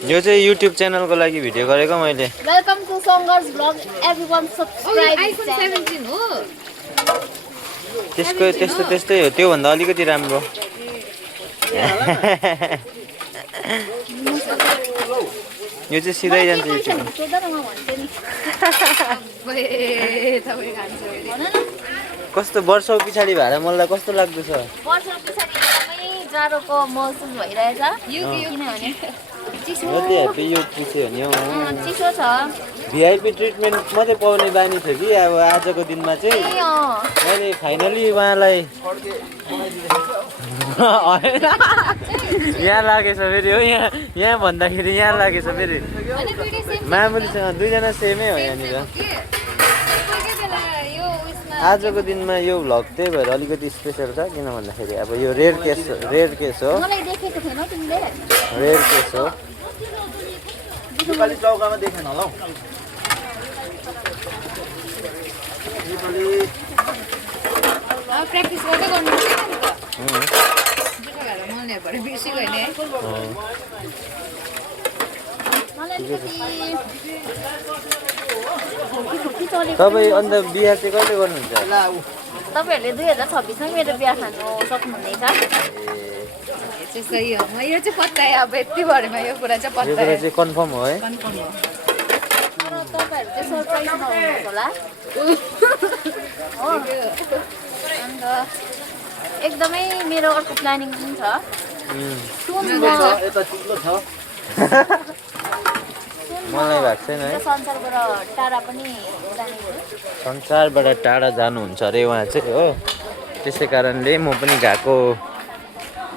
यो चाहिँ युट्युब च्यानलको लागि भिडियो गरेको मैले। वेलकम टु सङ्गर्स भ्लग एभ्रीवन सब्स्क्राइब आइफोन 17 हो। त्यसको त्यस्तै हो, त्यो भन्दा अलिकति राम्रो। यो चाहिँ सिधै जान्छ युट्युब। कस्तो वर्षौ पछाडि भएर मलाई कस्तो लाग्दैछ? वर्षौ पछाडि एकदमै जाडोको महसुस भइरहेछ किनभने चिसो यो चिसो हो नि हौ। चिसो छ। भिआइपी ट्रिटमेन्ट मात्रै पाउने बानी थियो कि अब आजको दिनमा चाहिँ मैले फाइनली उहाँलाई यहाँ लागेछ फेरि हो। यहाँ भन्दाखेरि यहाँ लागेछ फेरि। मामुलीसँग दुईजना सेमै हो यहाँनिर। आजको दिनमा यो भ्लग त्यही भएर अलिकति स्पेसल छ, किन भन्दाखेरि अब यो रेयर केस हो। रेयर केस हो। चौकामा देखेन होला हौ। प्र्याक्टिस गर्दै गर्नु बिर्सिगयो नि। तपाईँ अन्त बिहा चाहिँ कहिले गर्नुहुन्छ? तपाईँहरूले 2026मा मेरो बिहा खानु सक्नुहुनेछ। चाहिँ सही हो। यो चाहिँ पत्ता अब यति भरेमा यो कुरा चाहिँ पत्ता चाहिँ कन्फर्म हो है। कन्फर्म हो। तर तपाईँहरू चाहिँ सरप्राइज नहुनुहोस् होला। हो अन्त एकदमै मेरो अर्को प्लानिङ पनि छ। मलाई भएको छैन है। संसारबाट टाढा पनि जाने संसारबाट टाढा जानुहुन्छ अरे उहाँ चाहिँ हो। त्यसै कारणले म पनि गएको